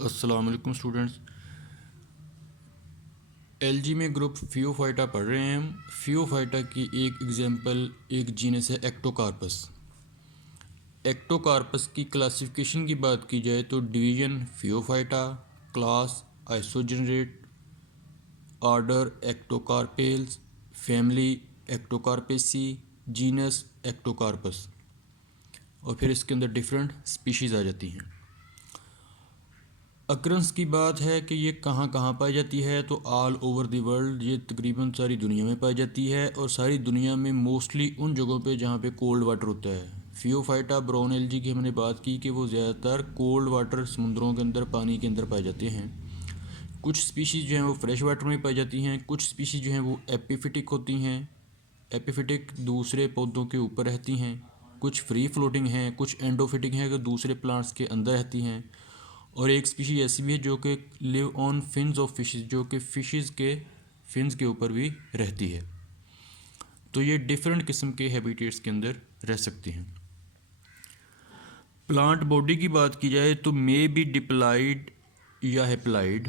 अस्सलाम वालेकुम students. LG में ग्रुप फियोफाइटा पढ़ रहे हैं हम। फियोफाइटा की एक एग्जांपल एक जीनस है एक्टोकार्पस। एक्टोकार्पस की क्लासिफिकेशन की बात की जाए तो division Phaeophyta, class Isogeneratae, order Ectocarpales, family Ectocarpaceae, genus Ectocarpus, और फिर इसके अंदर डिफरेंट स्पीशीज़ आ जाती हैं। अक्रंस की बात है कि ये कहाँ कहाँ पाई जाती है, तो ऑल ओवर द वर्ल्ड ये तकरीबन सारी दुनिया में पाई जाती है, और सारी दुनिया में मोस्टली उन जगहों पे जहाँ पे कोल्ड वाटर होता है। फियोफाइटा ब्राउन एल्गी की हमने बात की कि वो ज़्यादातर कोल्ड वाटर समुद्रों के अंदर पानी के अंदर पाए जाते हैं। कुछ स्पीशीज़ जो हैं वो फ्रेश वाटर में पाई जाती हैं, कुछ स्पीशीज़ जो हैं वो एपिफिटिक होती हैं, एपिफिटिक दूसरे पौधों के ऊपर रहती हैं, कुछ फ्री फ्लोटिंग हैं, कुछ एंडोफिटिक हैं जो दूसरे प्लांट्स के अंदर रहती हैं, और एक स्पीशीज ऐसी भी है जो कि live on fins of fishes, जो कि फिशेस के फिन्स के ऊपर भी रहती है। तो ये डिफरेंट किस्म के हैबिटेट्स के अंदर रह सकते हैं। प्लांट बॉडी की बात की जाए तो मे बी डिप्लाइड या हैप्लाइड।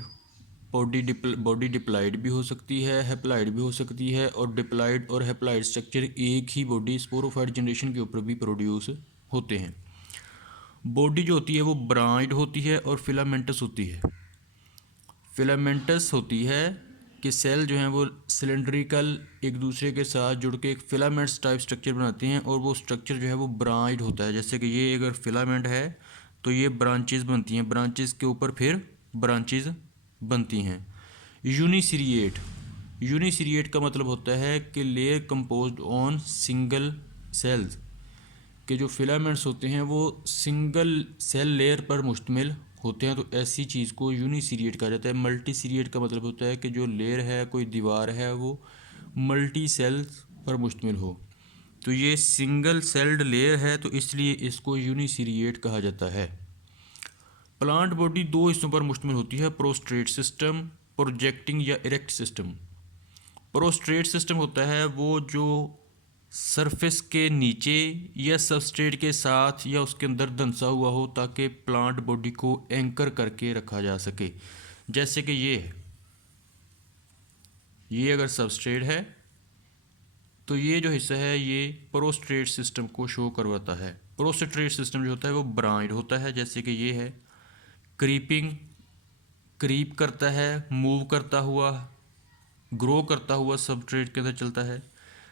बॉडी डिप्लाइड भी हो सकती है, हैप्लाइड भी हो सकती है, और डिप्लाइड और हैप्लाइड स्ट्रक्चर एक ही बॉडी स्पोरोफाइट जनरेशन के ऊपर भी प्रोड्यूस होते हैं। बॉडी जो होती है वो ब्रांच्ड होती है और फिलामेंटस होती है। फिलामेंटस होती है कि सेल जो हैं वो सिलेंड्रिकल एक दूसरे के साथ जुड़ के एक फिलामेंट्स टाइप स्ट्रक्चर बनाते हैं, और वो स्ट्रक्चर जो है वो ब्रांच्ड होता है। जैसे कि ये अगर फिलामेंट है तो ये ब्रांचेस बनती हैं, ब्रांचेस के ऊपर फिर ब्रांचेस बनती हैं। यूनिसिरिएट, यूनिसिरिएट का मतलब होता है कि layer composed on single cells, के जो फिलामेंट्स होते हैं वो सिंगल सेल लेयर पर मुश्तमिल होते हैं, तो ऐसी चीज़ को यूनिसीरिएट कहा जाता है। मल्टी सीरिएट का मतलब होता है कि जो लेयर है, कोई दीवार है, वो मल्टी सेल्स पर मुश्तमिल हो। तो ये सिंगल सेल्ड लेयर है, तो इसलिए इसको यूनिसीरिएट कहा जाता है। प्लांट बॉडी दो हिस्सों पर मुश्तमिल होती है, प्रोस्ट्रेट सिस्टम, प्रोजेक्टिंग या इरेक्ट सिस्टम। प्रोस्ट्रेट सिस्टम होता है वो जो सरफेस के नीचे या सबस्ट्रेट के साथ या उसके अंदर धंसा हुआ हो, ताकि प्लांट बॉडी को एंकर करके रखा जा सके। जैसे कि ये है, ये अगर सबस्ट्रेट है तो ये जो हिस्सा है ये प्रोस्ट्रेट सिस्टम को शो करवाता है। प्रोस्ट्रेट सिस्टम जो होता है वो ब्रांच्ड होता है, जैसे कि ये है, क्रीप करता है, मूव करता हुआ, ग्रो करता हुआ सबस्ट्रेट के अंदर चलता है।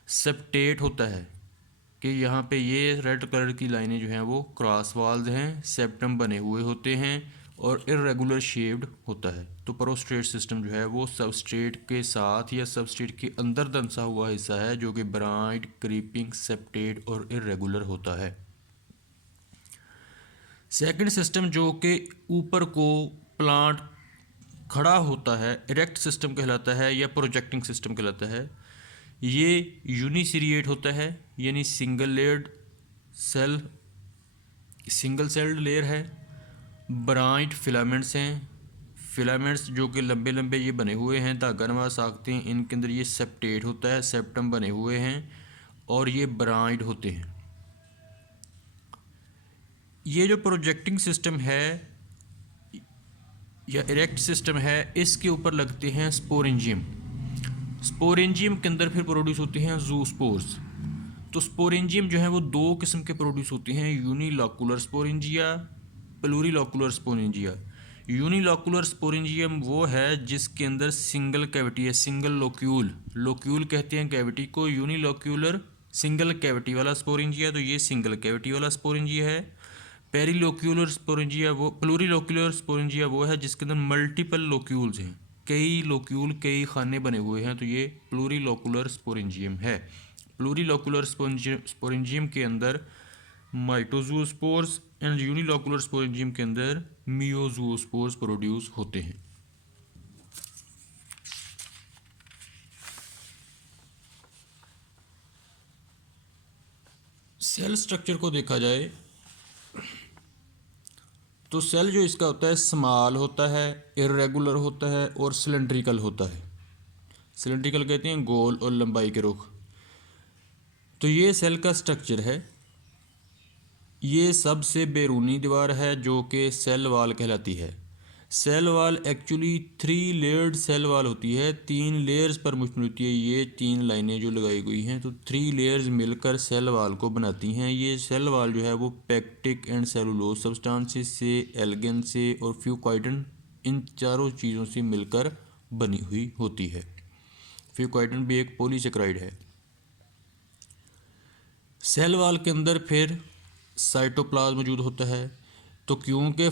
सेप्टेट होता है कि यहाँ पे ये रेड कलर की लाइनें जो हैं वो क्रॉस वाल्स हैं, सेप्टम बने हुए होते हैं, और इरेगुलर शेप्ड होता है। तो प्रोस्ट्रेट सिस्टम जो है वो सबस्ट्रेट के साथ या सबस्ट्रेट के अंदर धंसा हुआ हिस्सा है, जो कि ब्रांच्ड, क्रीपिंग, सेप्टेट और इरेगुलर होता है। सेकंड सिस्टम जो कि ऊपर को प्लांट खड़ा होता है, इरेक्ट सिस्टम कहलाता है या प्रोजेक्टिंग सिस्टम कहलाता है। ये यूनिसिरिएट होता है, यानी सिंगल सेल्ड लेयर है। ब्रांच्ड फिलामेंट्स हैं, फिलामेंट्स जो कि लंबे लंबे ये बने हुए हैं, धागा नुमा साखते हैं, इनके अंदर ये सेप्टेट होता है, सेप्टम बने हुए हैं, और ये ब्रांच्ड होते हैं। ये जो प्रोजेक्टिंग सिस्टम है या इरेक्ट सिस्टम है, इसके ऊपर लगते हैं स्पोरेंजियम। स्पोरेंजियम के अंदर फिर प्रोड्यूस होते हैं जूस्पोर्स। तो स्पोरेंजियम जो है वो दो किस्म के प्रोड्यूस होते हैं, unilocular sporangia, plurilocular sporangia. Unilocular sporangium वो है जिसके अंदर सिंगल कैविटी है, सिंगल लोक्यूल, लोक्यूल कहते हैं कैविटी को। यूनिलॉक्यूलर सिंगल कैविटी वाला स्पोरेंजिया, तो ये सिंगल कैविटी वाला स्पोरेंजिया है। पेरीलोक्यूलर स्पोरेंजिया वो, प्लूरिलोक्यूलर स्पोरेंजिया वो है जिसके अंदर मल्टीपल लोक्यूल्स हैं, कई लोक्यूल, कई खाने बने हुए हैं, तो ये प्लूरिलोकुलर स्पोरेंजियम है। प्लूरिलोकुलर स्पोरेंजियम के अंदर माइटोजूस्पोर्स एंड यूनिलोकुलर स्पोरेंजियम के अंदर मियोजूस्पोर्स प्रोड्यूस होते हैं। सेल स्ट्रक्चर को देखा जाए तो सेल जो इसका होता है स्मॉल होता है, इरेगुलर होता है, और सिलेंड्रिकल होता है। सिलेंड्रिकल कहते हैं गोल और लंबाई के रुख। तो ये सेल का स्ट्रक्चर है। ये सबसे बैरूनी दीवार है जो कि सेल वाल कहलाती है। Cell wall actually 3 layered cell wall होती है, 3 लेयर्स पर मुश्तमिल होती है। ये 3 लाइनें जो लगाई गई हैं तो 3 लेयर्स मिलकर सेल वाल को बनाती हैं। ये सेल वाल जो है वो पेक्टिक एंड सेलुलोज सब्सटेंसेस से, एल्गन से और फ्यूकाइडन, इन चारों चीज़ों से मिलकर बनी हुई होती है। फ्यूकाइडन भी एक पॉलीसेकेराइड है। सेल वाल के अंदर फिर साइटोप्लाज्म मौजूद होता है। तो क्योंकि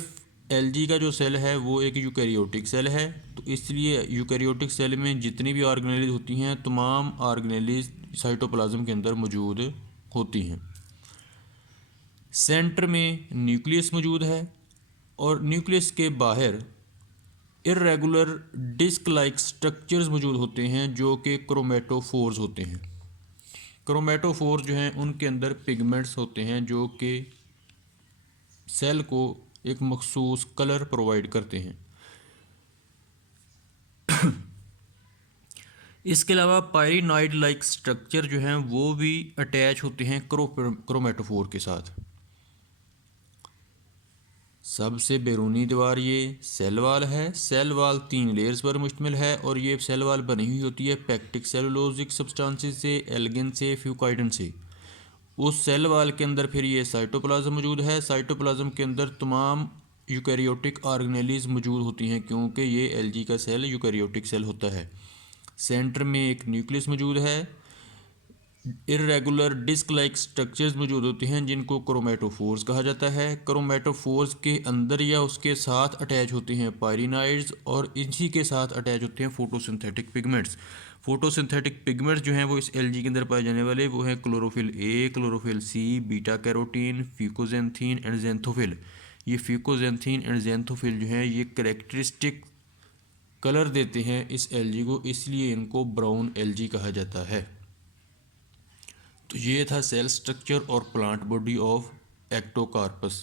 एल्गी का जो सेल है वो एक यूकैरियोटिक सेल है, तो इसलिए यूकैरियोटिक सेल में जितनी भी ऑर्गेनेलिज होती हैं तमाम ऑर्गेनेलिज साइटोप्लाज्म के अंदर मौजूद होती हैं। सेंटर में न्यूक्लियस मौजूद है और न्यूक्लियस के बाहर इर्रेगुलर डिस्क लाइक स्ट्रक्चर्स मौजूद होते हैं जो कि क्रोमेटोफोर्स होते हैं। क्रोमेटोफोर्स जो हैं उनके अंदर पिगमेंट्स होते हैं जो कि सेल को एक मखसूस कलर प्रोवाइड करते हैं। इसके अलावा पायरिनॉइड लाइक स्ट्रक्चर जो हैं वो भी अटैच होते हैं क्रोमेटोफोर के साथ। सबसे बैरूनी दीवार ये सेल वाल है। सेल वाल 3 लेयर्स पर मुश्तमिल है और ये सेल वाल बनी हुई होती है पेक्टिक सेलुलोजिक सब्सटेंसेस से, एल्गिन से, फ्यूकाइडन से। उस सेल वाल के अंदर फिर ये साइटोप्लाज्म मौजूद है। साइटोप्लाज्म के अंदर तमाम यूकैरियोटिक ऑर्गेनेलिज मौजूद होती हैं क्योंकि ये एल्गी का सेल यूकैरियोटिक सेल होता है। सेंटर में एक न्यूक्लियस मौजूद है। इर्रेगुलर डिस्क लाइक स्ट्रक्चर्स मौजूद होते हैं जिनको क्रोमेटोफोर्स कहा जाता है। क्रोमेटोफोर्स के अंदर या उसके साथ अटैच होते हैं पायरिनॉइड्स और इसी के साथ अटैच होते हैं फोटोसिंथेटिक पिगमेंट्स। फोटोसिंथेटिक पिगमेंट्स जो हैं वो इस एल्गी के अंदर पाए जाने वाले वो हैं chlorophyll A, chlorophyll C, beta carotene, fucoxanthin and xanthophyll. ये फ्यूकोजेंथीन एंड जेंथोफिल जो हैं ये करेक्टरिस्टिक कलर देते हैं इस एल्गी को, इसलिए इनको ब्राउन एल्गी कहा जाता है। तो ये था सेल स्ट्रक्चर और प्लांट बॉडी ऑफ एक्टोकार्पस।